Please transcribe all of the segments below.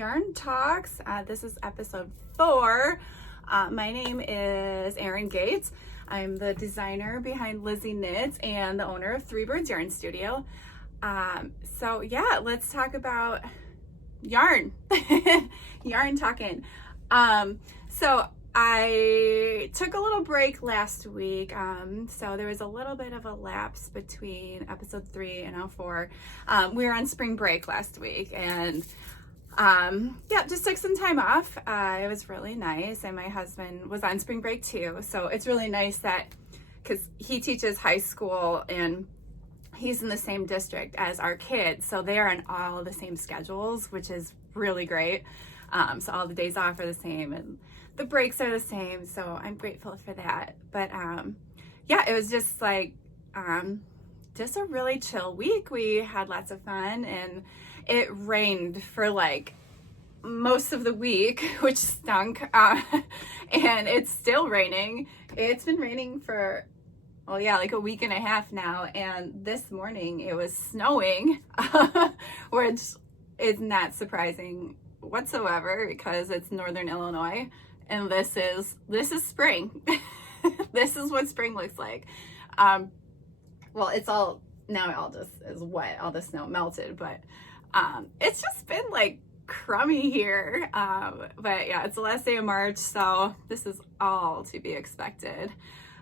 Yarn Talks. This is episode 4. My name is Erin Gates. I'm the designer behind Lizzy Knits and the owner of Three Birds Yarn Studio. So yeah, let's talk about yarn. Yarn talking. So I took a little break last week, so there was a little bit of a lapse between episode 3 and now 4. We were on spring break last week, and yeah, just took some time off. It was really nice, and my husband was on spring break too, so it's really nice that, because he teaches high school and he's in the same district as our kids, so they are on all the same schedules, which is really great. So all the days off are the same and the breaks are the same, so I'm grateful for that. But yeah, it was just like just a really chill week. We had lots of fun, and it rained for like most of the week, which stunk. And it's still raining. It's been raining for, well, yeah, like a week and a half now, and this morning it was snowing, which is not surprising whatsoever because it's northern Illinois, and this is spring. This is what spring looks like. Well, it's all now, all just is wet, all the snow melted, but it's just been like crummy here. But yeah, it's the last day of March, so this is all to be expected.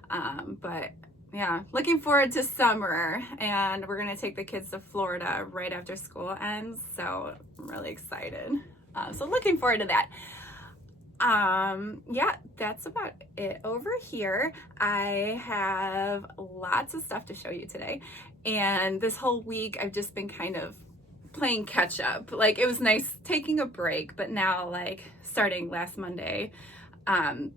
But yeah, looking forward to summer, and we're gonna take the kids to Florida right after school ends, so I'm really excited. So looking forward to that. Yeah, that's about it over here. I have lots of stuff to show you today, and this whole week I've just been kind of playing catch up. Like, it was nice taking a break, but now, like, starting last Monday, kind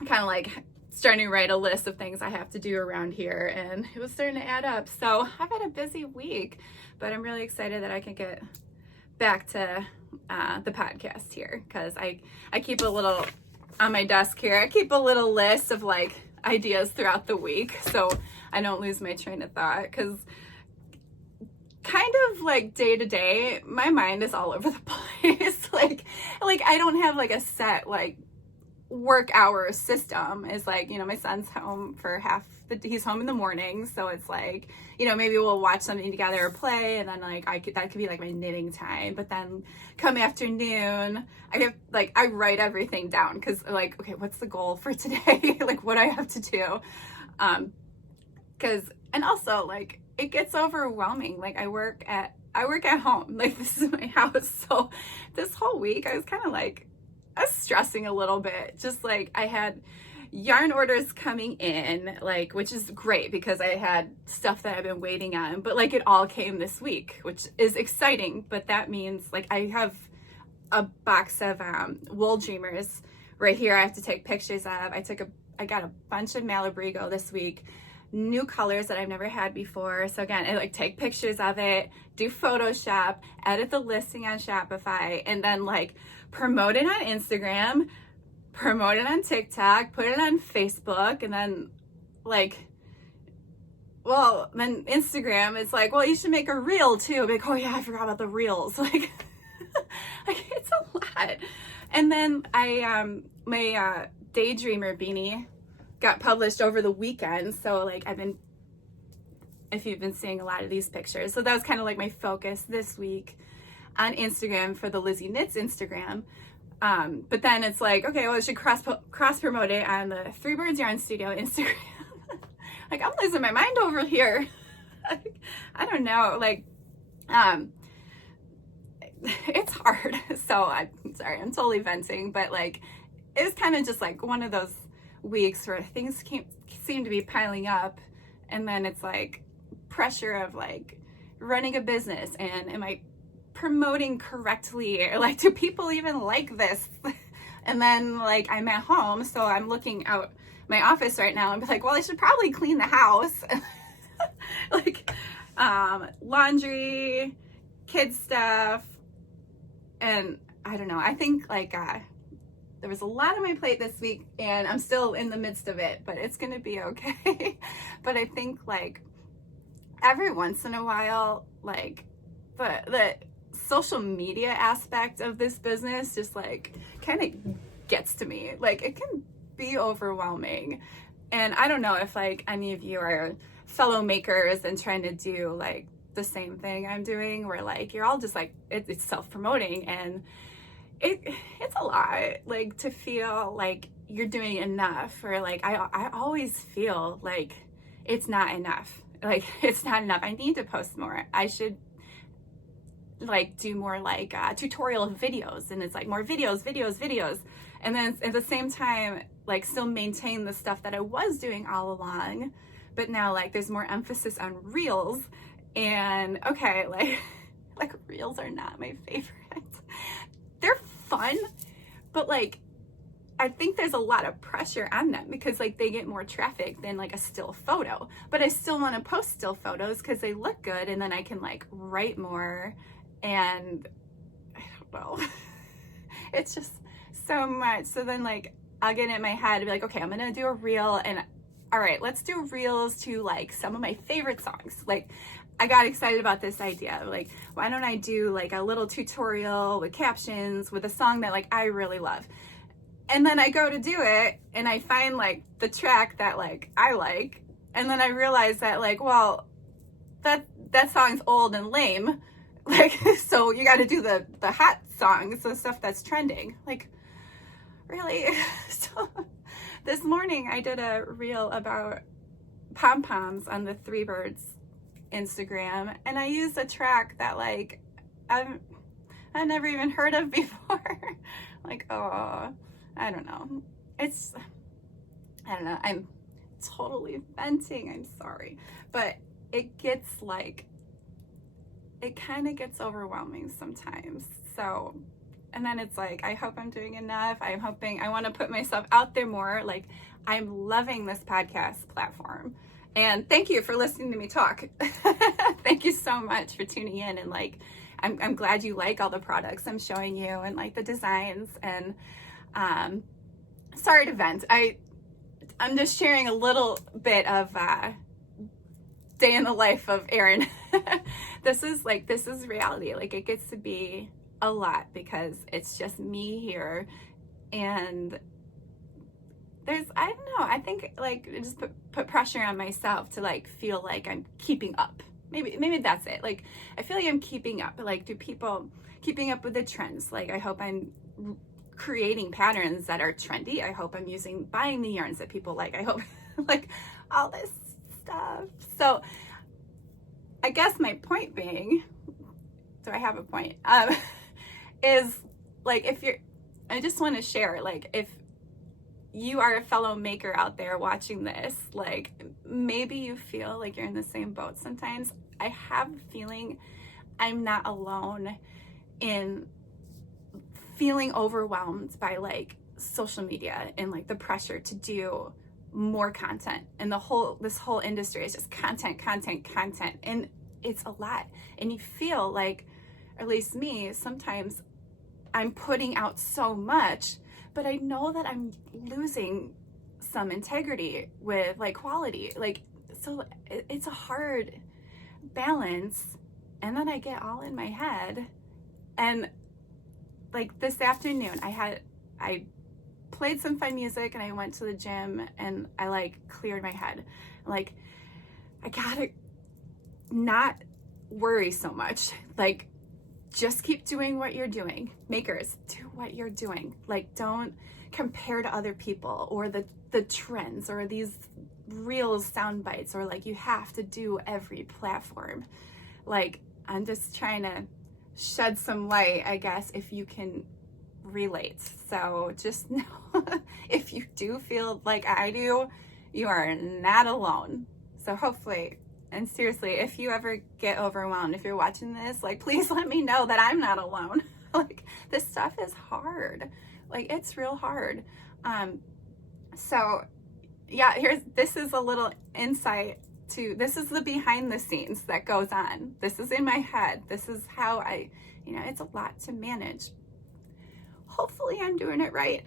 of like starting to write a list of things I have to do around here, and it was starting to add up. So I've had a busy week, but I'm really excited that I can get back to the podcast here, because I keep a little on my desk here. I keep a little list of like ideas throughout the week, so I don't lose my train of thought, because kind of like day to day, my mind is all over the place. like I don't have like a set like work hour system. Is like, you know, my son's home for he's home in the morning, so it's like, you know, maybe we'll watch something together or play, and then like that could be like my knitting time. But then come afternoon, I write everything down, because like, okay, what's the goal for today? Like, what I have to do, and also like it gets overwhelming. Like, I work at home, like this is my house, so this whole week I was kind of like, I was stressing a little bit. Just like, I had yarn orders coming in, like, which is great because I had stuff that I've been waiting on, but like it all came this week, which is exciting. But that means like I have a box of Wooldreamers right here I have to take pictures of. I got a bunch of Malabrigo this week, new colors that I've never had before. So again, I like take pictures of it, do Photoshop, edit the listing on Shopify, and then like promote it on Instagram, promote it on TikTok, put it on Facebook, and then like, well, then Instagram is like, well, you should make a reel too. I'm like, oh yeah, I forgot about the reels. Like, like it's a lot. And then my Daydreamer Beanie got published over the weekend, so like if you've been seeing a lot of these pictures, so that was kind of like my focus this week on Instagram for the Lizzy Knits Instagram. But then it's like, okay, well, I should cross promote it on the Three Birds Yarn Studio Instagram. Like, I'm losing my mind over here. I don't know, like, it's hard. So I'm sorry, I'm totally venting, but like, it was kind of just like one of those weeks where things seem to be piling up, and then it's like pressure of like running a business, and am I promoting correctly, or like, do people even like this? And then like, I'm at home, so I'm looking out my office right now and be like, well, I should probably clean the house. Like laundry, kids stuff, and I don't know, I think like there was a lot on my plate this week, and I'm still in the midst of it, but it's gonna be okay. But I think like every once in a while, like the social media aspect of this business just like kind of gets to me. Like it can be overwhelming. And I don't know if like any of you are fellow makers and trying to do like the same thing I'm doing, where like you're all just like it's self-promoting, and it's a lot like to feel like you're doing enough, or like I always feel like it's not enough. Like it's not enough. I need to post more. I should like do more like tutorial videos, and it's like more videos, and then at the same time like still maintain the stuff that I was doing all along, but now like there's more emphasis on reels. And okay, like reels are not my favorite. They're fun, but like I think there's a lot of pressure on them because like they get more traffic than like a still photo. But I still want to post still photos because they look good, and then I can like write more, and I don't know. It's just so much. So then like I'll get in my head and be like, okay, I'm gonna do a reel, and all right, let's do reels to like some of my favorite songs. Like I got excited about this idea. Like, why don't I do like a little tutorial with captions with a song that like I really love? And then I go to do it and I find like the track that like I like. And then I realize that like, well, that song's old and lame. Like, so you got to do the hot songs, the stuff that's trending. Like, really? So this morning I did a reel about pom-poms on the Three Birds Instagram, and I used a track that like I've never even heard of before. Like, oh, I don't know. I don't know. I'm totally venting. I'm sorry. But it gets like, it kind of gets overwhelming sometimes. So, and then it's like, I hope I'm doing enough. I'm hoping, I want to put myself out there more. Like, I'm loving this podcast platform. And thank you for listening to me talk. Thank you so much for tuning in. And like, I'm glad you like all the products I'm showing you and like the designs. And sorry to vent. I'm just sharing a little bit of day in the life of Erin. This is reality. Like it gets to be a lot because it's just me here, and I don't know, I think like it just put pressure on myself to like feel like I'm keeping up. Maybe that's it. Like I feel like I'm keeping up, but like do people keeping up with the trends? Like I hope I'm creating patterns that are trendy. I hope I'm buying the yarns that people like. I hope like all this stuff. So I guess my point being, do I have a point? Is like I just want to share, like if you are a fellow maker out there watching this, like maybe you feel like you're in the same boat sometimes. I have a feeling I'm not alone in feeling overwhelmed by like social media and like the pressure to do more content, and this whole industry is just content, and it's a lot. And you feel like, or at least me, sometimes I'm putting out so much, but I know that I'm losing some integrity with like quality. Like, so it's a hard balance. And then I get all in my head. And like this afternoon, I played some fun music and I went to the gym and I like cleared my head. Like, I gotta not worry so much. Like, just keep doing what you're doing. Makers, do what you're doing. Like, don't compare to other people or the trends or these reels sound bites, or like you have to do every platform. Like, I'm just trying to shed some light, I guess, if you can relate. So just know, if you do feel like I do, you are not alone. So hopefully, and seriously, if you ever get overwhelmed, if you're watching this, like, please let me know that I'm not alone. Like, this stuff is hard. Like, it's real hard. So yeah, this is a little insight to, this is the behind the scenes that goes on. This is in my head. This is how it's a lot to manage. Hopefully I'm doing it right.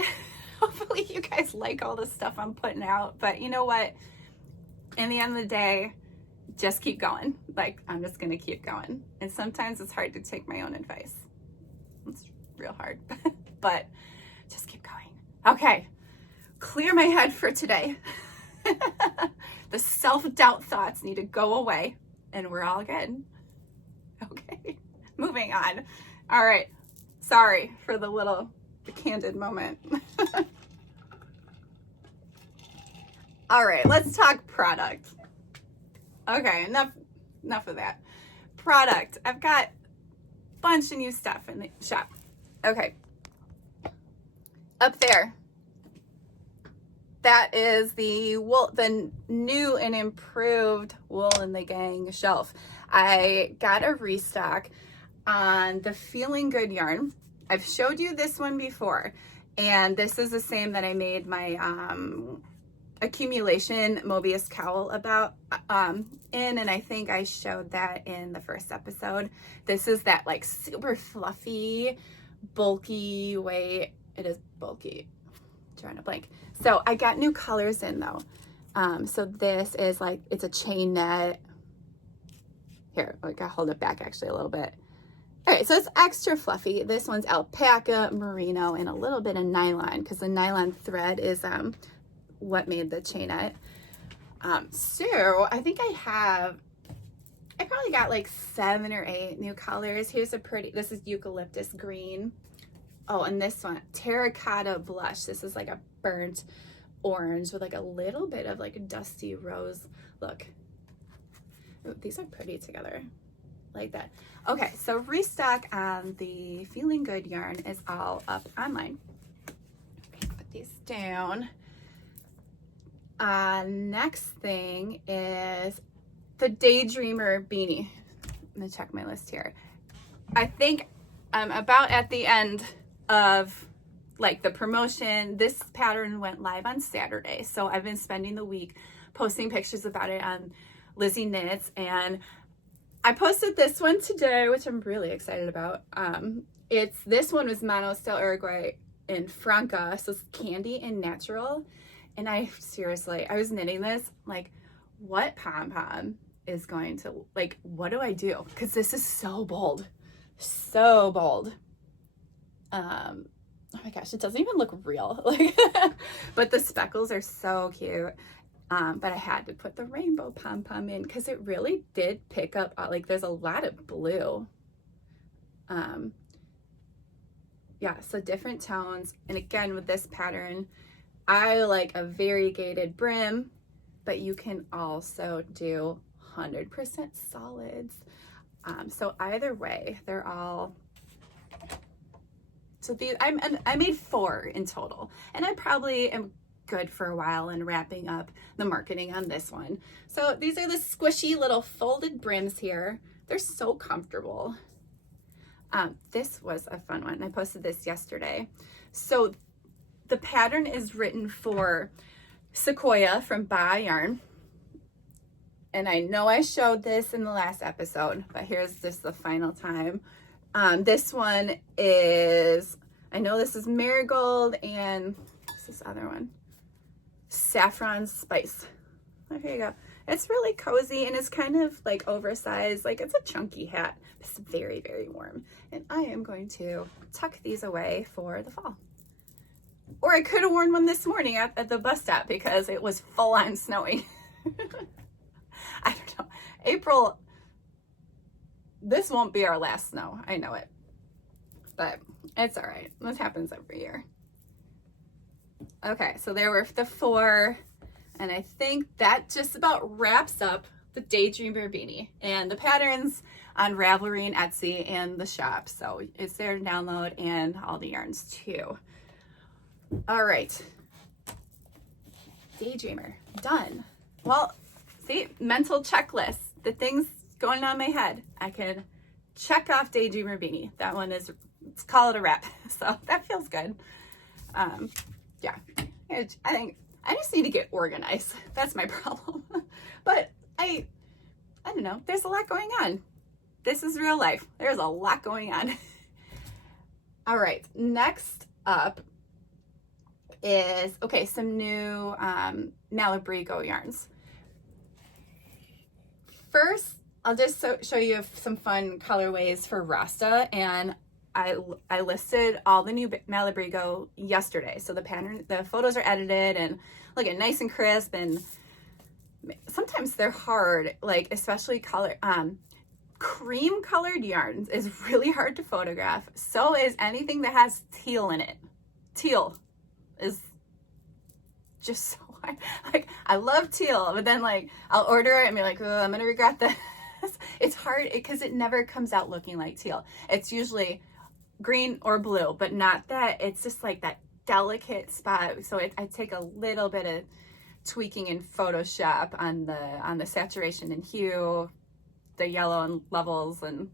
Hopefully you guys like all the stuff I'm putting out. But you know what? In the end of the day, just keep going. Like, I'm just gonna keep going. And sometimes it's hard to take my own advice. It's real hard, but just keep going. Okay, clear my head for today. The self-doubt thoughts need to go away and we're all good. Okay, moving on. All right, sorry for the candid moment. All right, let's talk product. Okay, enough of that. Product. I've got a bunch of new stuff in the shop. Okay. Up there. That is the new and improved Wool in the Gang shelf. I got a restock on the Feeling Good yarn. I've showed you this one before, and this is the same that I made my accumulation Mobius cowl about and I think I showed that in the first episode. This is that like super fluffy, bulky way. It is bulky. I'm trying to blank. So I got new colors in though. So this is like, it's a chain net. Here, I gotta hold it back actually a little bit. All right, so it's extra fluffy. This one's alpaca, merino, and a little bit of nylon because the nylon thread is what made the chainette. So I think I probably got like 7 or 8 new colors. Here's this is eucalyptus green. Oh, and this one, terracotta blush. This is like a burnt orange with like a little bit of like a dusty rose look. Ooh, these are pretty together, like that. Okay, so restock on the Feeling Good yarn is all up online. Okay, put these down. Next thing is the Daydreamer Beanie. I'm gonna check my list here. I think I'm about at the end of like the promotion. This pattern went live on Saturday, so I've been spending the week posting pictures about it on Lizzy Knits, and I posted this one today, which I'm really excited about. This one was Mono Style Uruguay in Franca, so it's candy and natural. And I was knitting this, like, what pom-pom is going to, like, what do I do? Because this is so bold. So bold. Oh my gosh, it doesn't even look real. Like, but the speckles are so cute. But I had to put the rainbow pom-pom in because it really did pick up, like, there's a lot of blue. Yeah, so different tones. And again, with this pattern, I like a variegated brim, but you can also do 100% solids. So either way, they're all, so these, I made 4 in total, and I probably am good for a while in wrapping up the marketing on this one. So these are the squishy little folded brims here. They're so comfortable. This was a fun one. I posted this yesterday. So the pattern is written for Sequoia from Ba Yarn. And I know I showed this in the last episode, but here's just the final time. This one is, I know this is Marigold, and what's this other one? Saffron Spice. Oh, here you go. It's really cozy, and it's kind of like oversized. Like, it's a chunky hat. It's very, very warm. And I am going to tuck these away for the fall. Or I could have worn one this morning at the bus stop because it was full on snowing. I don't know. April, this won't be our last snow. I know it. But it's all right. This happens every year. Okay, so there were the 4. And I think that just about wraps up the Daydreamer Beanie. And the patterns on Ravelry and Etsy and the shop. So it's there to download, and all the yarns too. All right. Daydreamer, done. Well, see, mental checklist. The things going on in my head. I can check off Daydreamer Beanie. That one is, let's call it a wrap. So that feels good. Yeah, I think I just need to get organized. That's my problem. But I don't know. There's a lot going on. This is real life. There's a lot going on. All right, next up is, okay, some new Malabrigo yarns. first, I'll just show you some fun colorways for Rasta, and I listed all the new Malabrigo yesterday. So the photos are edited and looking nice and crisp, and sometimes they're hard, like especially cream colored yarns is really hard to photograph. So is anything that has teal in it. Teal is just so hard. Like, I love teal, but then like I'll order it and be like, oh, I'm gonna regret this. It's hard because it never comes out looking like teal. It's usually green or blue, but not that. It's just like that delicate spot. So I take a little bit of tweaking in Photoshop on the saturation and hue, the yellow and levels, and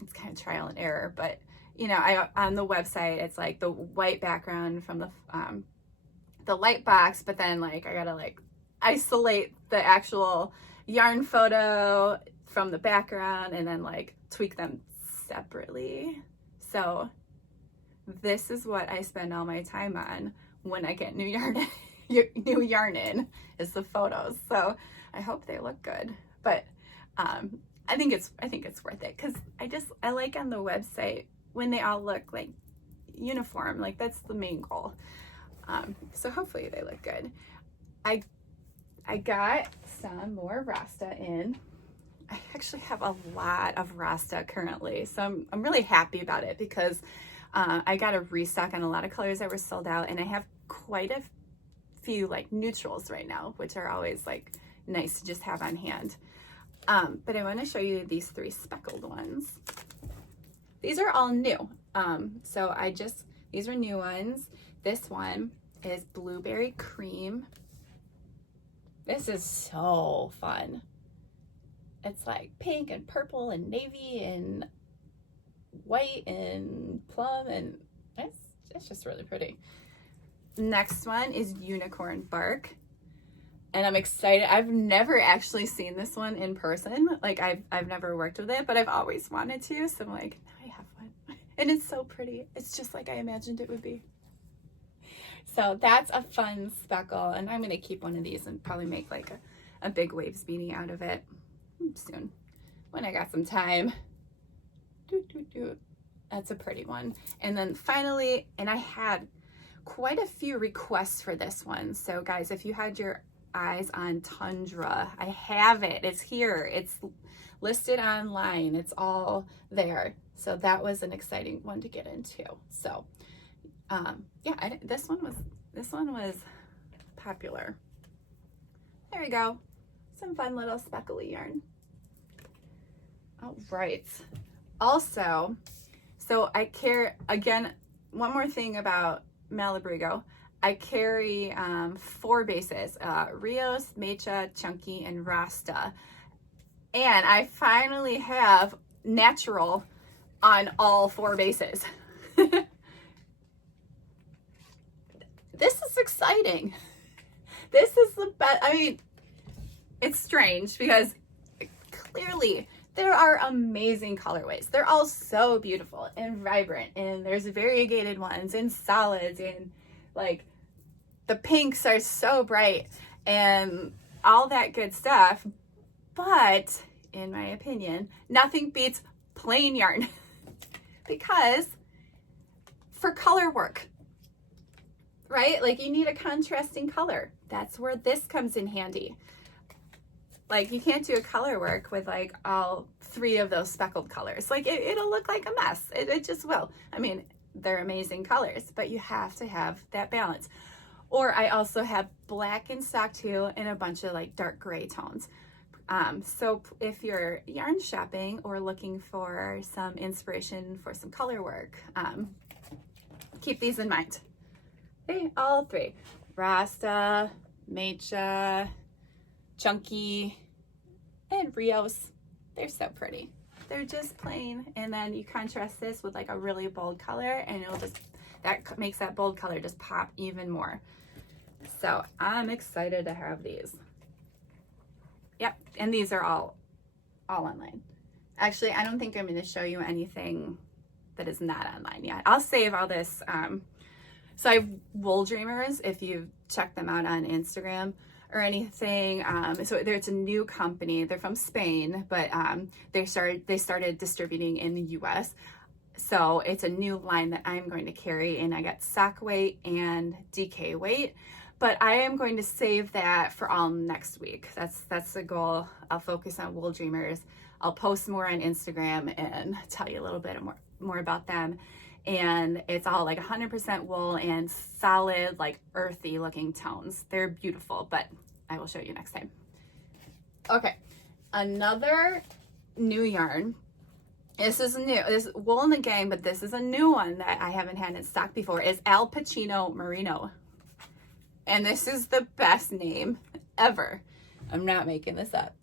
it's kind of trial and error. But you know, on the website it's like the white background from the light box, but then like I gotta like isolate the actual yarn photo from the background and then like tweak them separately. So this is what I spend all my time on when I get new yarn in, is the photos. So I hope they look good, but I think it's worth it, because I like on the website when they all look like uniform. Like, that's the main goal. So hopefully they look good. I got some more Rasta in. I actually have a lot of Rasta currently, so I'm really happy about it, because I got a restock on a lot of colors that were sold out, and I have quite a few like neutrals right now, which are always like nice to just have on hand. But I want to show you these 3 speckled ones. These are all new. So these are new ones. This one is blueberry cream. This is so fun. It's like pink and purple and navy and white and plum, and it's just really pretty. Next one is unicorn bark, and I'm excited. I've never actually seen this one in person. Like, I've never worked with it, but I've always wanted to. So I'm like, now I have one, and it's so pretty. It's just like I imagined it would be. So that's a fun speckle, and I'm gonna keep one of these and probably make like a big waves beanie out of it soon when I got some time. That's a pretty one. And then finally, and I had quite a few requests for this one. So guys, if you had your eyes on Tundra, I have it. It's here. It's listed online. It's all there. So that was an exciting one to get into. So yeah, this one was popular. There we go. Some fun little speckly yarn. All right. Also, so I carry, again, one more thing about Malabrigo. I carry 4 bases, Rios, Mecha, Chunky, and Rasta. And I finally have natural on all 4 bases. This is exciting. This is the best. I mean, it's strange because clearly there are amazing colorways. They're all so beautiful and vibrant, and there's variegated ones and solids, and like the pinks are so bright and all that good stuff. But in my opinion, nothing beats plain yarn because for color work, right? Like, you need a contrasting color. That's where this comes in handy. Like, you can't do a color work with like all 3 of those speckled colors. Like, it'll look like a mess. It just will. I mean, they're amazing colors, but you have to have that balance. Or I also have black in stock too, and a bunch of like dark gray tones. So if you're yarn shopping or looking for some inspiration for some color work, keep these in mind. Okay, all 3. Rasta, Mecha, Chunky, and Rios. They're so pretty. They're just plain, and then you contrast this with like a really bold color, and it'll just, that makes that bold color just pop even more. So I'm excited to have these. Yep, and these are all online. Actually, I don't think I'm going to show you anything that is not online yet. I'll save all this So I have Wooldreamers, if you check them out on Instagram or anything. So it's a new company. They're from Spain, but they started distributing in the US. So it's a new line that I'm going to carry, and I got sock weight and DK weight, but I am going to save that for all next week. That's the goal. I'll focus on Wooldreamers. I'll post more on Instagram and tell you a little bit more about them. And it's all like 100% wool and solid, like earthy looking tones. They're beautiful, but I will show you next time. Okay, another new yarn. This is new. This is Wool in the Gang, but this is a new one that I haven't had in stock before. It's Alpachino Merino. And this is the best name ever. I'm not making this up.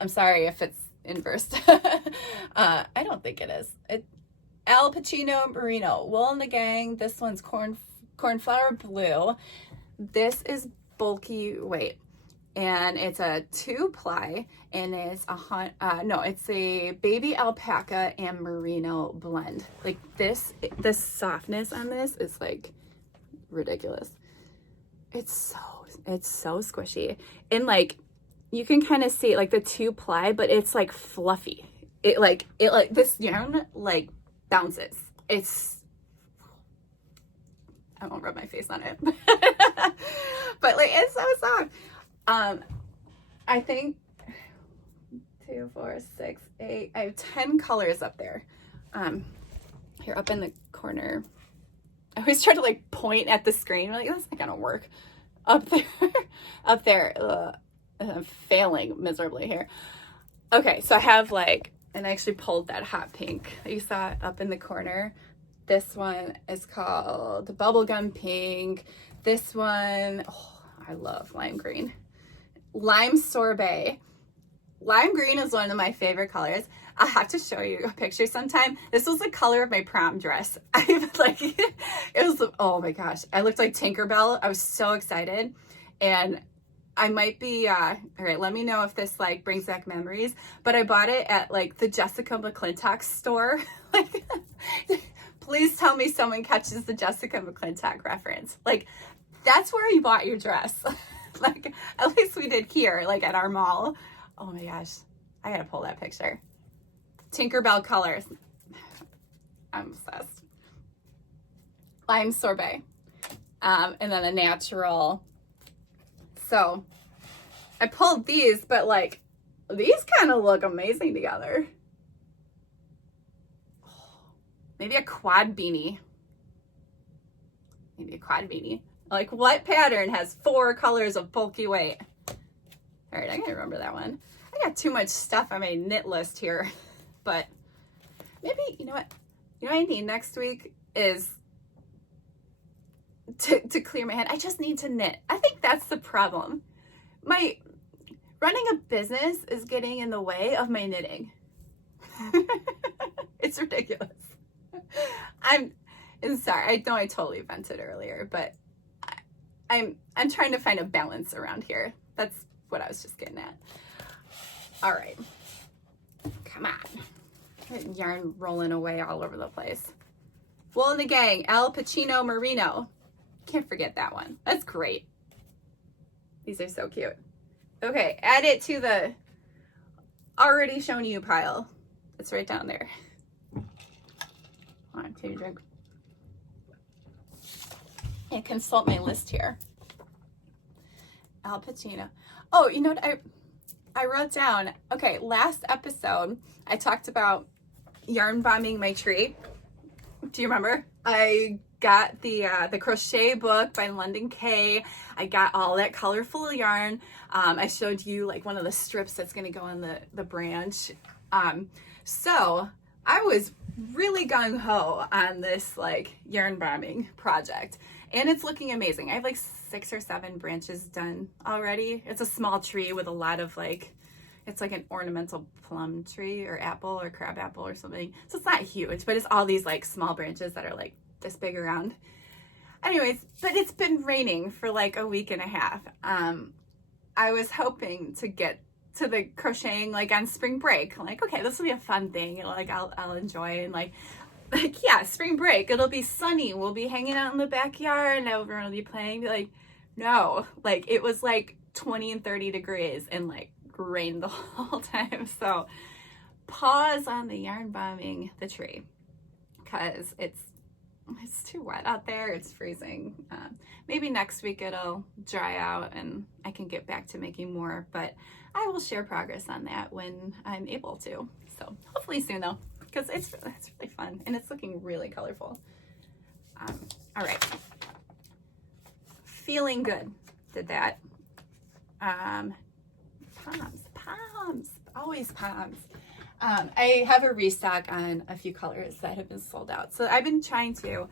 I'm sorry if it's inversed. I don't think it is. Alpachino Merino, Wool in the Gang. This one's cornflower blue. This is bulky weight, and it's a 2-ply, and it's it's a baby alpaca and merino blend. Like the softness on this is like ridiculous. It's so squishy, and like you can kind of see like the 2-ply, but it's like fluffy. It like this yarn like bounces. I won't rub my face on it, but like it's so soft. I think 2, 4, 6, 8. I have 10 colors up there. Here up in the corner. I always try to like point at the screen. Like, that's not gonna work. Up there. I'm failing miserably here. Okay, so I have like, and I actually pulled that hot pink that you saw up in the corner. This one is called Bubblegum Pink. This one, oh, I love lime green. Lime Sorbet. Lime green is one of my favorite colors. I'll have to show you a picture sometime. This was the color of my prom dress. It was, oh my gosh. I looked like Tinkerbell. I was so excited. And I might be, all right, let me know if this like brings back memories, but I bought it at like the Jessica McClintock store. Like, please tell me someone catches the Jessica McClintock reference. Like, that's where you bought your dress. Like, at least we did here, like at our mall. Oh my gosh, I gotta pull that picture. Tinkerbell colors. I'm obsessed. Lime Sorbet. And then a natural. So I pulled these, but like these kind of look amazing together. Maybe a quad beanie. Like, what pattern has 4 colors of bulky weight? All right, I gotta remember that one. I got too much stuff on my knit list here, but maybe, you know what I need next week is to clear my head. I just need to knit. I think that's the problem. My running a business is getting in the way of my knitting. It's ridiculous. I'm sorry. I know I totally vented earlier, but I'm trying to find a balance around here. That's what I was just getting at. All right. Come on. Yarn rolling away all over the place. Wool in the Gang, Alpachino Merino. Can't forget that one. That's great. These are so cute. Okay, add it to the already shown you pile. It's right down there. Hold on, take a drink. And consult my list here. Alpachino. Oh, you know what I wrote down? Okay, last episode I talked about yarn bombing my tree. Do you remember? I got the crochet book by London K. I got all that colorful yarn. I showed you like one of the strips that's going to go on the branch. So I was really gung-ho on this like yarn bombing project, and it's looking amazing. I have like 6 or 7 branches done already. It's a small tree with a lot of like, it's like an ornamental plum tree or apple or crab apple or something. So it's not huge, but it's all these like small branches that are like this big around. Anyways, but it's been raining for like a week and a half. I was hoping to get to the crocheting like on spring break. Like, okay, this will be a fun thing. You know, like I'll enjoy, and like like, yeah, spring break, it'll be sunny, we'll be hanging out in the backyard and everyone will be playing. Be like, no, like it was like 20 and 30 degrees and like rain the whole time. So pause on the yarn bombing the tree because it's too wet out there. It's freezing. Maybe next week it'll dry out and I can get back to making more, but I will share progress on that when I'm able to. So hopefully soon though, because it's really fun and it's looking really colorful. All right, feeling good. Did that. Poms, always poms. I have a restock on a few colors that have been sold out. So I've been trying to,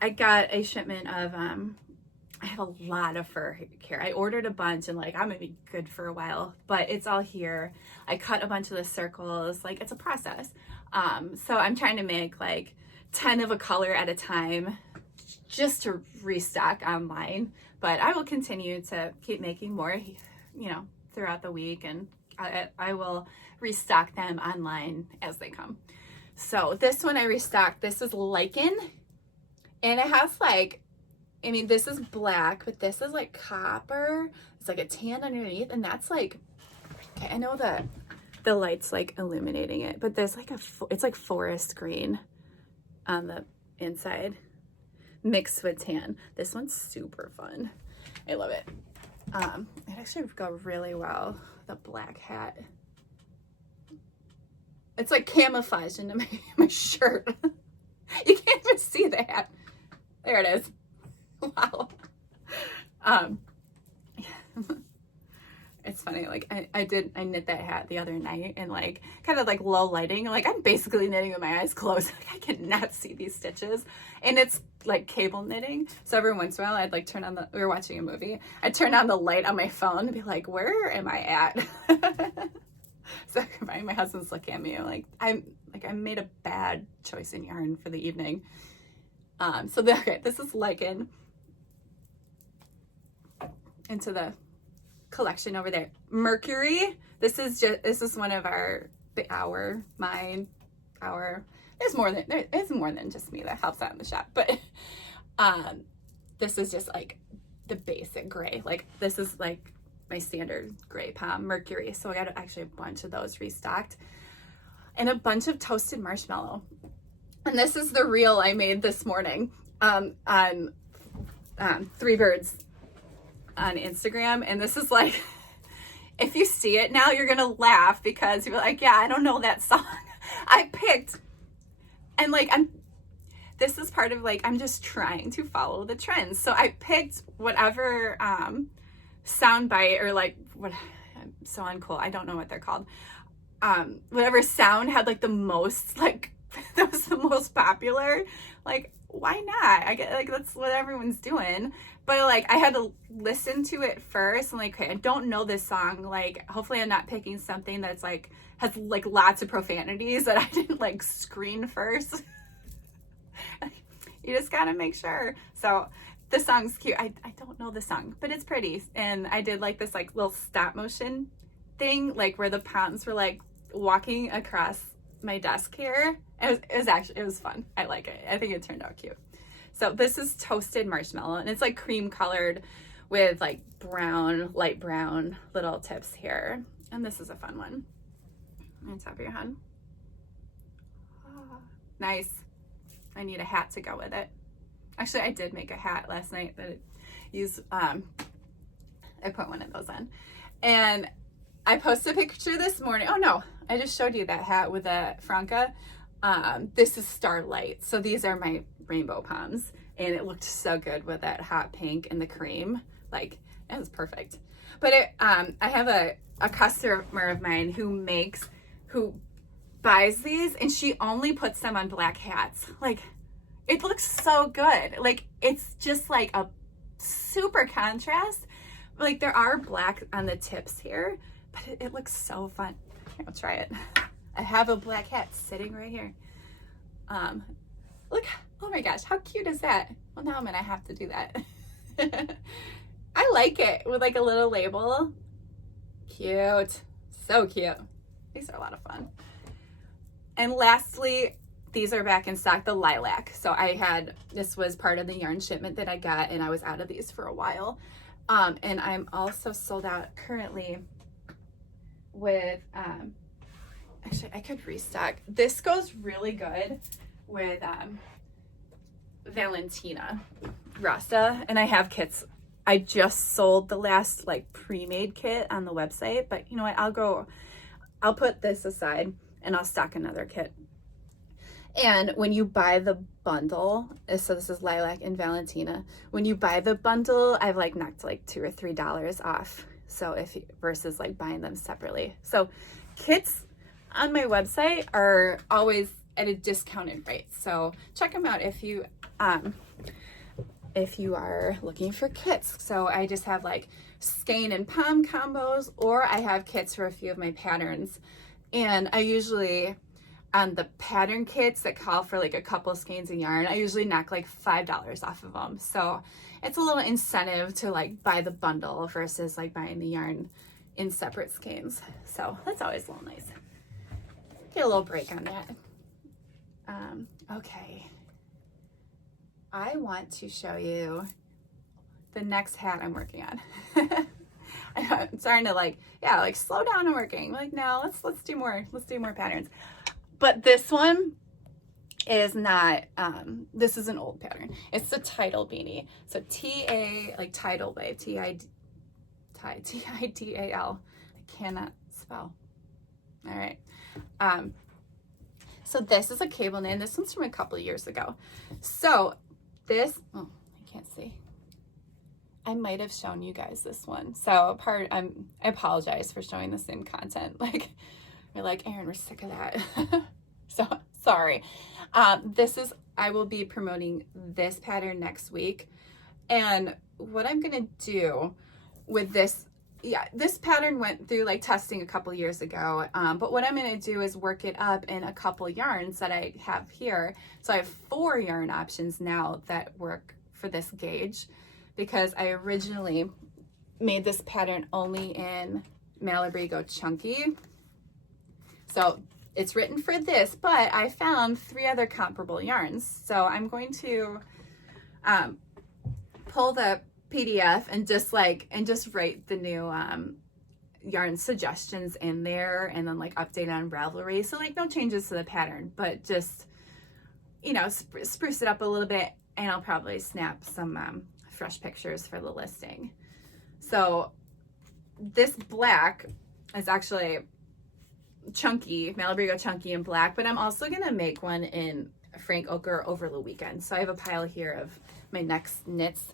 I got a shipment of, I have a lot of fur here. I ordered a bunch and like, I'm gonna be good for a while, but it's all here. I cut a bunch of the circles, like it's a process. So I'm trying to make like 10 of a color at a time just to restock online, but I will continue to keep making more, you know, throughout the week, and I will restock them online as they come. So this one I restocked, this is Lichen, and it has like, I mean, this is black, but this is like copper. It's like a tan underneath, and that's like, okay, I know that the light's like illuminating it, but there's like it's like forest green on the inside mixed with tan. This one's super fun. I love it. It actually would go really well with a black hat. It's like camouflage into my shirt. You can't even see the hat. There it is. Wow. It's funny, like I knit that hat the other night and like kind of like low lighting, like I'm basically knitting with my eyes closed. Like I cannot see these stitches, and it's like cable knitting. So every once in a while I'd like turn on we were watching a movie, I'd turn on the light on my phone and be like, where am I at? So my husband's looking at me like I made a bad choice in yarn for the evening. So okay, this is Lichen into the collection over there. Mercury, this is one of there's more than just me that helps out in the shop, but this is just like the basic gray. Like this is like my standard gray pom Mercury. So I got actually a bunch of those restocked and a bunch of toasted marshmallow. And this is the reel I made this morning on Three Birds on Instagram. And this is like, if you see it now, you're gonna laugh because you're like, yeah, I don't know that song. I picked, and like this is part of like, I'm just trying to follow the trends. So I picked whatever soundbite or like what, I'm so uncool, I don't know what they're called. Whatever sound had like the most, like that was the most popular. Like, why not? I get like that's what everyone's doing. But like I had to listen to it first and like, okay, I don't know this song. Like hopefully I'm not picking something that's like has like lots of profanities that I didn't like screen first. You just gotta make sure. So the song's cute. I don't know the song, but it's pretty. And I did like this like little stop motion thing, like where the poms were like walking across my desk here. It was fun. I like it. I think it turned out cute. So this is toasted marshmallow, and it's like cream colored with like brown, light brown little tips here. And this is a fun one. On top of your head. Oh, nice. I need a hat to go with it. Actually, I did make a hat last night that I put one of those on. And I posted a picture this morning. Oh no, I just showed you that hat with a franca. This is Starlite. So these are my rainbow poms, and it looked so good with that hot pink and the cream. Like it was perfect. But I have a customer of mine who buys these, and she only puts them on black hats. Like it looks so good. Like it's just like a super contrast. Like there are black on the tips here, but it looks so fun. I'll try it. I have a black hat sitting right here. Look, oh my gosh, how cute is that? Well, now I'm gonna have to do that. I like it with like a little label. Cute, so cute. These are a lot of fun. And lastly, these are back in stock, the Lilac. So this was part of the yarn shipment that I got, and I was out of these for a while. And I'm also sold out currently with, actually I could restock. This goes really good with Valentina Rasta, and I have kits. I just sold the last like pre-made kit on the website, but you know what, I'll put this aside and I'll stock another kit. And when you buy the bundle, so this is Lilac and Valentina, when you buy the bundle, I've like knocked like $2 or $3 off. So versus like buying them separately. So kits on my website are always at a discounted rate. So check them out if you are looking for kits. So I just have like skein and pom combos, or I have kits for a few of my patterns. And I usually, on the pattern kits that call for like a couple skeins of yarn, I usually knock like $5 off of them. So it's a little incentive to like buy the bundle versus like buying the yarn in separate skeins. So that's always a little nice. Get a little break on that. Okay. I want to show you the next hat I'm working on. I'm starting to like slow down on working. Like, no, let's do more patterns. But this one is not, this is an old pattern. It's the Tidal Beanie. So like tidal wave, Tidal. I cannot spell. All right. So this is a cable knit. This one's from a couple of years ago. So this, I can't see. I might have shown you guys this one. So I apologize for showing the same content. Like, you're like, Erin, we're sick of that. So sorry. I will be promoting this pattern next week. And what I'm going to do with this, this pattern went through like testing a couple years ago. But what I'm going to do is work it up in a couple yarns that I have here. So I have 4 yarn options now that work for this gauge, because I originally made this pattern only in Malabrigo Chunky. So it's written for this, but I found 3 other comparable yarns. So I'm going to pull the PDF and just write the new yarn suggestions in there, and then like update on Ravelry. So like no changes to the pattern, but just, you know, spruce it up a little bit, and I'll probably snap some fresh pictures for the listing. So this black is actually chunky, Malabrigo Chunky in black, but I'm also gonna make one in Frank Ochre over the weekend. So I have a pile here of my next knits.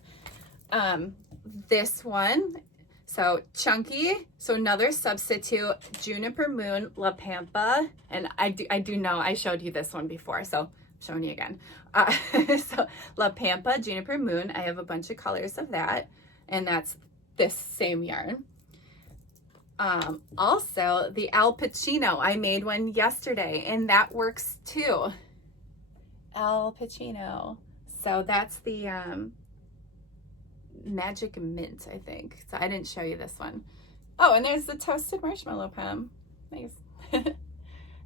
This one, so chunky, so another substitute, Juniper Moon, La Pampa, and I do know I showed you this one before, so I'm showing you again. So La Pampa, Juniper Moon, I have a bunch of colors of that, and that's this same yarn. Also the Alpachino, I made one yesterday, and that works too. Alpachino. So that's the Magic Mint, I think. So I didn't show you this one. Oh, and there's the Toasted Marshmallow Pam. Nice.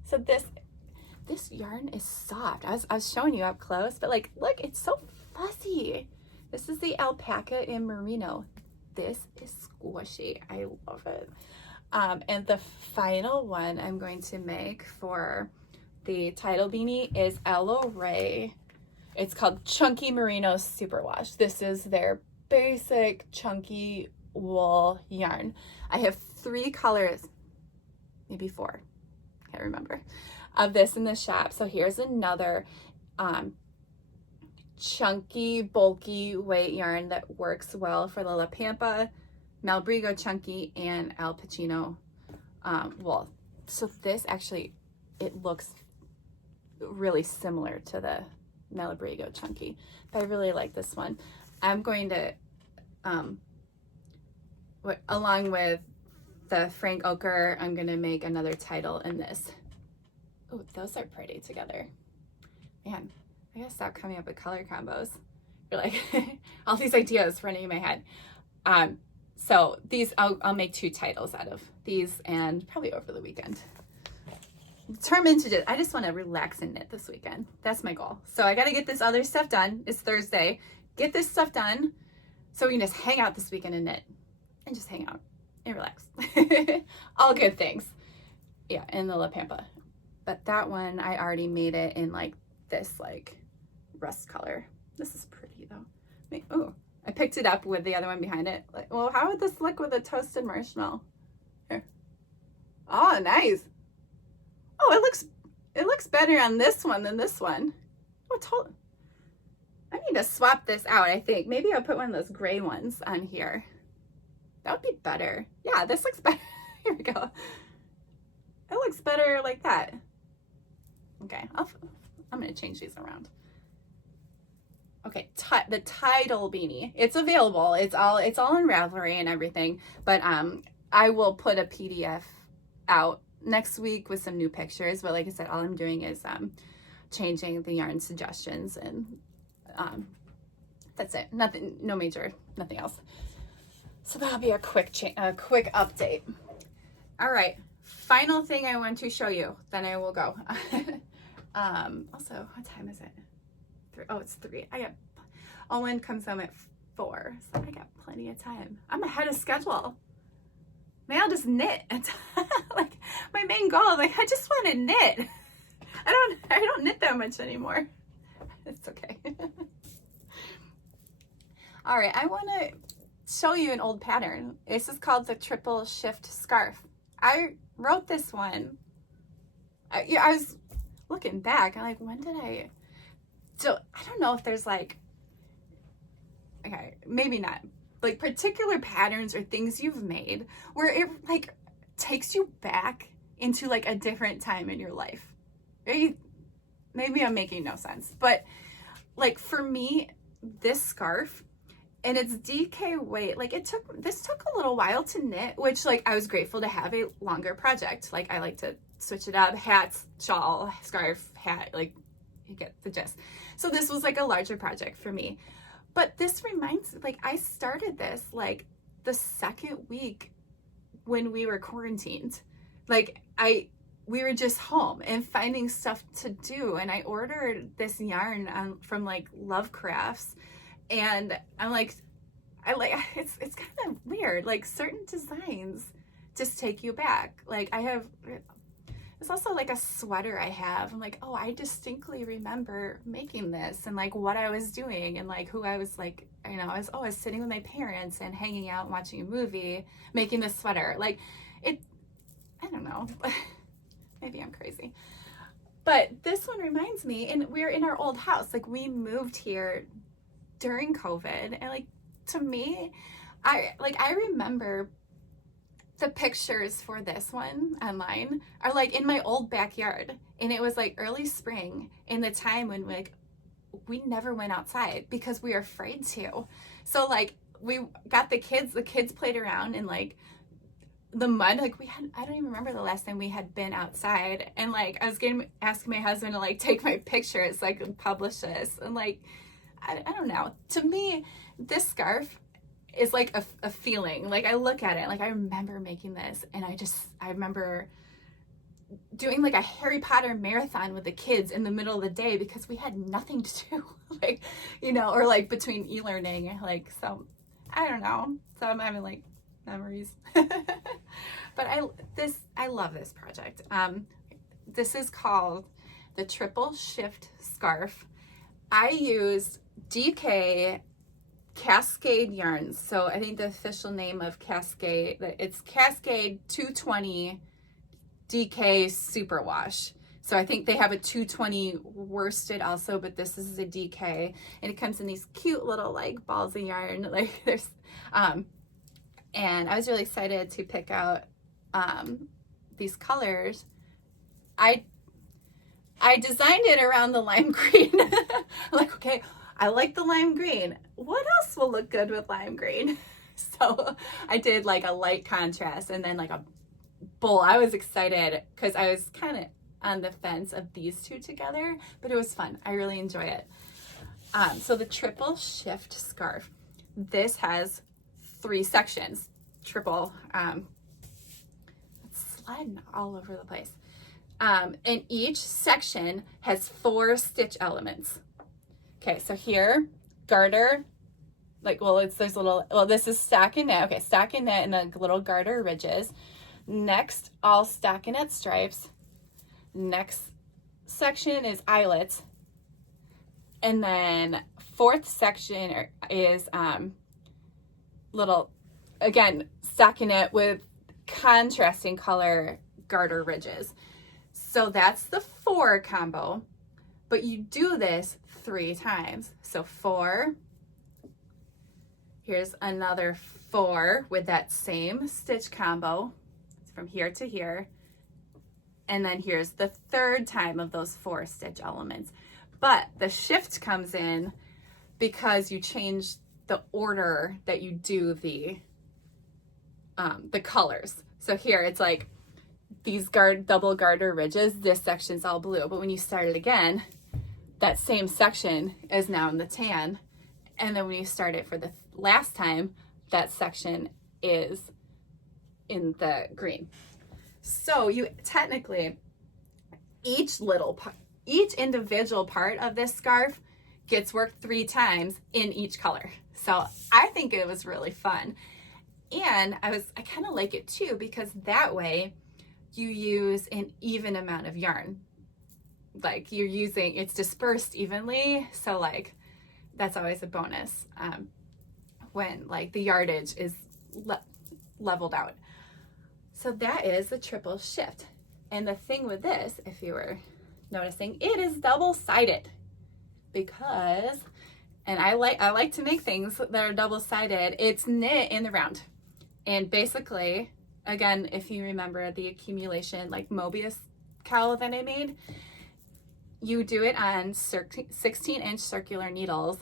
So this yarn is soft. I was showing you up close, but like, look, it's so fuzzy. This is the Alpachino Merino. This is squishy. I love it. And the final one I'm going to make for the Tidal Beanie is Aloe Ray. It's called Chunky Merino Superwash. This is their basic chunky wool yarn. I have 3 colors, maybe 4, can't remember, of this in the shop. So here's another chunky, bulky weight yarn that works well for the La Pampa, Malabrigo Chunky, and Alpachino wool. So this actually, it looks really similar to the Malabrigo Chunky, but I really like this one. I'm going to, along with the Frank Ochre, I'm going to make another Tidal in this. Oh, those are pretty together. Man, I gotta stop coming up with color combos. You're like, all these ideas running in my head. So these, I'll make 2 Tidals out of these, and probably over the weekend. determined to I just want to relax and knit this weekend. That's my goal. So I got to get this other stuff done. It's Thursday. Get this stuff done so we can just hang out this weekend and knit and just hang out and relax. All good things. Yeah, in the La Pampa. But that one, I already made it in like this like rust color. This is pretty though. Oh, I picked it up with the other one behind it. Like, well, how would this look with a toasted marshmallow? Here. Oh, nice. Oh, it looks better on this one than this one. Oh, I need to swap this out, I think. Maybe I'll put one of those gray ones on here. That would be better. Yeah, this looks better. Here we go. It looks better like that. Okay, I'm gonna change these around. Okay, the Tidal Beanie. It's available. It's all in Ravelry and everything. But I will put a PDF out next week with some new pictures. But like I said, all I'm doing is changing the yarn suggestions, and that's it. Nothing else. So that'll be a quick update. All right, final thing I want to show you. Then I will go. Also, what time is it? 3. Oh, it's 3. Owen comes home at 4, so I got plenty of time. I'm ahead of schedule. Maybe I'll just knit. Like my main goal is like I just want to knit. I don't knit that much anymore. It's okay. All right, I want to show you an old pattern. This is called the triple shift scarf. I wrote this one. I was looking back. I'm like, when did I? So I don't know if there's like, okay, maybe not, like particular patterns or things you've made where it like takes you back into like a different time in your life. Maybe I'm making no sense, but like for me, this scarf and its DK weight, like this took a little while to knit, which like I was grateful to have a longer project. Like I like to switch it up, hats, shawl, scarf, hat, like you get the gist. So this was like a larger project for me. But this reminds, like I started this like the second week when we were quarantined. Like we were just home and finding stuff to do, and I ordered this yarn from like Love Crafts, and I'm like, it's kind of weird. Like certain designs just take you back. Like it's also like a sweater I have. I'm like, oh, I distinctly remember making this and like what I was doing and like who I was like, you know, I was sitting with my parents and hanging out and watching a movie, making this sweater. Like I don't know. Maybe I'm crazy. But this one reminds me, and we're in our old house. Like we moved here during COVID, and like to me, I remember the pictures for this one online are like in my old backyard, and it was like early spring in the time when like we never went outside because we were afraid to. So like we got the kids played around in like the mud. Like I don't even remember the last time we had been outside, and like I was asking my husband to like take my pictures so I could publish this, and like I don't know, to me this scarf is like a feeling. Like I look at it, like I remember making this, and I remember doing like a Harry Potter marathon with the kids in the middle of the day because we had nothing to do, like, you know, or like between e-learning, like, so I don't know. So I'm having like memories. But I love this project. This is called the Triple Shift Scarf. I used DK Cascade yarns. So I think the official name of Cascade, it's Cascade 220 DK Superwash. So I think they have a 220 worsted also, but this is a DK, and it comes in these cute little like balls of yarn. Like there's, and I was really excited to pick out these colors. I designed it around the lime green. Like, okay, I like the lime green. What else will look good with lime green? So I did like a light contrast and then like a bowl. I was excited because I was kind of on the fence of these two together, but it was fun. I really enjoy it. So the Triple Shift Scarf. This has 3 sections. Triple. It's sliding all over the place. And each section has 4 stitch elements. Okay, so here, garter, like, well, there's a little, well, this is stockinette. Okay, stockinette and the little garter ridges. Next, all stockinette stripes. Next section is eyelets. And then 4th section is little, again, stockinette with contrasting color garter ridges. So that's the 4 combo, but you do this 3 times. So 4, here's another 4 with that same stitch combo from here to here. And then here's the 3rd time of those 4 stitch elements. But the shift comes in because you change the order that you do the colors. So here it's like these double garter ridges, this section's all blue, but when you start it again, that same section is now in the tan. And then when you start it for the last time, that section is in the green. So you technically, each individual part of this scarf gets worked 3 times in each color. So I think it was really fun. And I kind of like it too, because that way you use an even amount of yarn. Like it's dispersed evenly. So like, that's always a bonus when like the yardage is leveled out. So that is the triple shift. And the thing with this, if you were noticing, it is double-sided because, and I like to make things that are double-sided. It's knit in the round. And basically, again, if you remember the accumulation, like Mobius cowl that I made, you do it on 16-inch circular needles.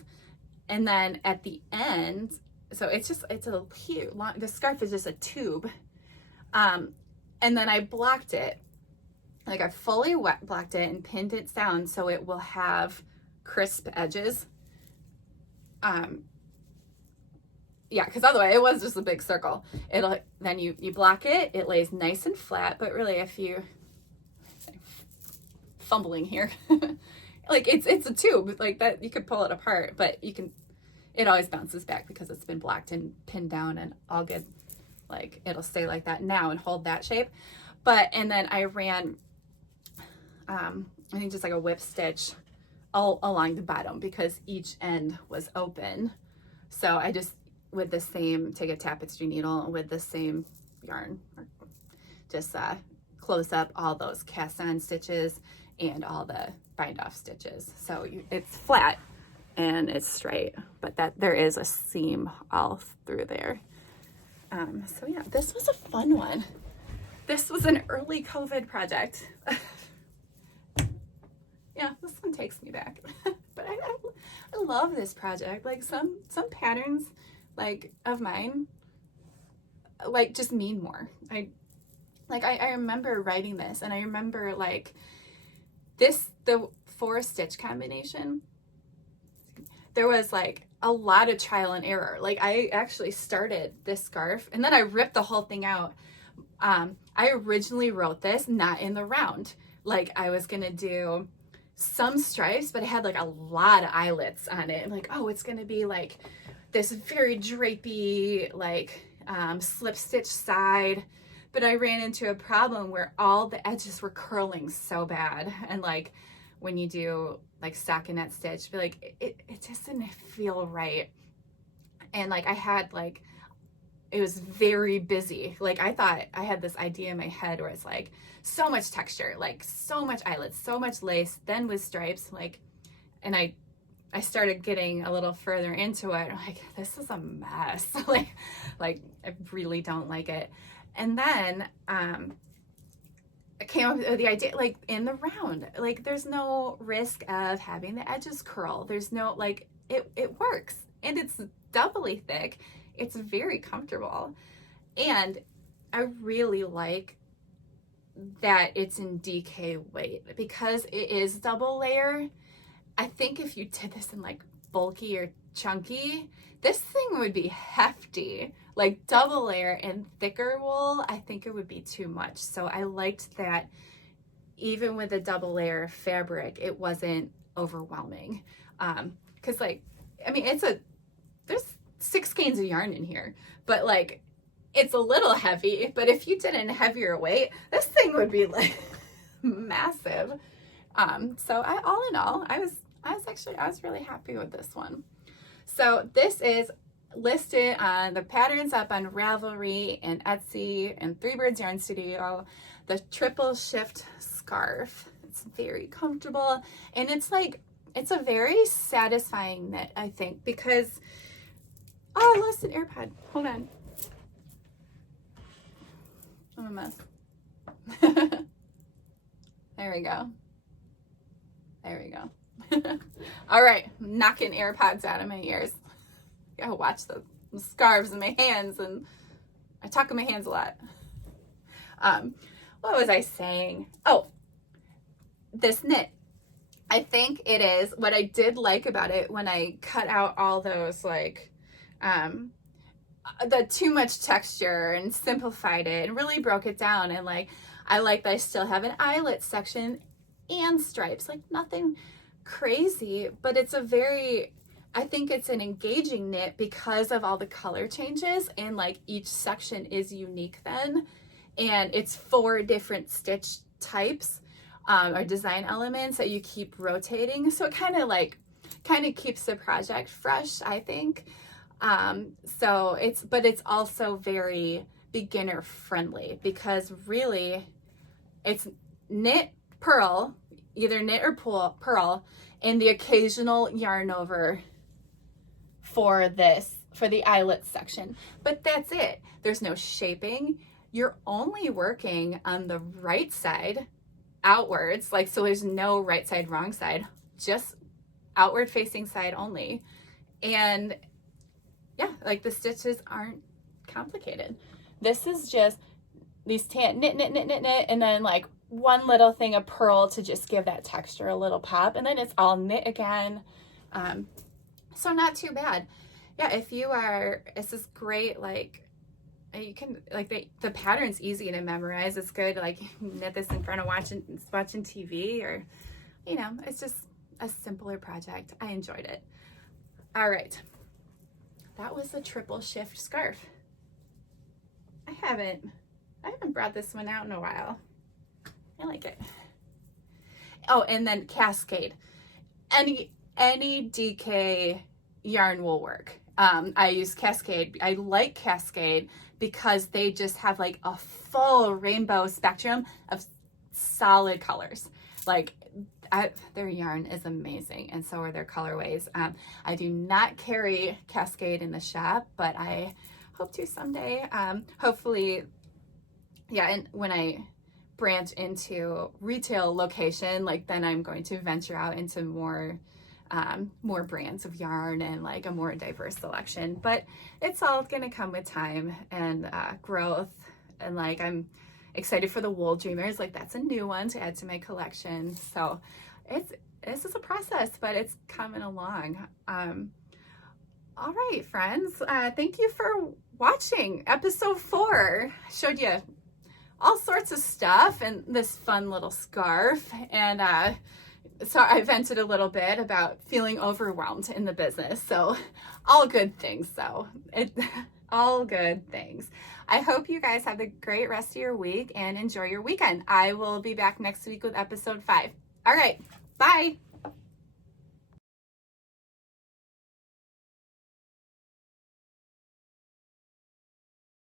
And then at the end, so it's a huge, the scarf is just a tube. And then I blocked it. Like I fully blocked it and pinned it down so it will have crisp edges. Yeah, because otherwise it was just a big circle. Then you block it, it lays nice and flat, but really if you fumbling here, like it's a tube like that, you could pull it apart, but it always bounces back because it's been blocked and pinned down and all good. Like it'll stay like that now and hold that shape. And then I ran, I think just like a whip stitch all along the bottom because each end was open. So I just, with the same, take a tapestry needle with the same yarn, just close up all those cast on stitches and all the bind off stitches. So it's flat and it's straight, but that there is a seam all through there. So yeah, this was a fun one. This was an early COVID project. Yeah, this one takes me back. But I love this project. Like some patterns like of mine like just mean more. I remember writing this and I remember like the 4 stitch combination, there was like a lot of trial and error. Like I actually started this scarf and then I ripped the whole thing out. I originally wrote this not in the round. Like I was gonna do some stripes, but it had like a lot of eyelets on it. I'm like, oh, it's gonna be like this very drapey, like slip stitch side. But I ran into a problem where all the edges were curling so bad. And like when you do like stockinette stitch, but like it just didn't feel right. And like I had like, it was very busy. Like I thought I had this idea in my head where it's like so much texture, like so much eyelets, so much lace, then with stripes, like, and I started getting a little further into it. I'm like, this is a mess. like I really don't like it. And then I came up with the idea, like in the round, like there's no risk of having the edges curl. There's no, like, it works and it's doubly thick. It's very comfortable. And I really like that it's in DK weight because it is double layer. I think if you did this in like bulky or chunky, this thing would be hefty. Like double layer and thicker wool, I think it would be too much. So I liked that even with a double layer of fabric, it wasn't overwhelming. Cause like, I mean, there's 6 skeins of yarn in here, but like, it's a little heavy, but if you did it in heavier weight, this thing would be like massive. So all in all, I was really happy with this one. So this is listed on the patterns up on Ravelry and Etsy and Three Birds Yarn Studio, the triple shift scarf. It's very comfortable, and it's a very satisfying knit, I think, because, oh, I lost an AirPod. Hold on. I'm a mess. There we go. There we go. All right, knocking AirPods out of my ears. Gotta watch the scarves in my hands, and I talk in my hands a lot. What was I saying? Oh, this knit. I think it is, what I did like about it when I cut out all those like, the too much texture and simplified it and really broke it down. And like, I like that I still have an eyelet section and stripes, like nothing crazy, but it's I think it's an engaging knit because of all the color changes, and like each section is unique then, and it's 4 different stitch types or design elements that you keep rotating. So it kind of keeps the project fresh, I think. But it's also very beginner friendly, because really it's knit purl, either knit or purl, and the occasional yarn over for the eyelet section. But that's it. There's no shaping. You're only working on the right side outwards, like, so there's no right side, wrong side, just outward facing side only. And yeah, like the stitches aren't complicated. This is just these knit, and then like one little thing of purl to just give that texture a little pop, and then it's all knit again. So not too bad. Yeah, this is great. Like, you can, like, the pattern's easy to memorize. It's good, like, knit this in front of watching TV, or, you know, it's just a simpler project. I enjoyed it. All right. That was a triple shift scarf. I haven't brought this one out in a while. I like it. Oh, and then Cascade. Any DK yarn will work. I use Cascade. I like Cascade because they just have like a full rainbow spectrum of solid colors. Like, their yarn is amazing, and so are their colorways. I do not carry Cascade in the shop, but I hope to someday. Hopefully, yeah, and when I branch into retail location, like, then I'm going to venture out into more brands of yarn and like a more diverse selection. But it's all gonna come with time and growth, and like, I'm excited for the Wooldreamers. Like, that's a new one to add to my collection. So this is a process, but it's coming along. All right, friends, thank you for watching episode 4. Showed you all sorts of stuff and this fun little scarf, and so I vented a little bit about feeling overwhelmed in the business. So all good things, though. All good things. I hope you guys have a great rest of your week and enjoy your weekend. I will be back next week with episode 5. All right, bye.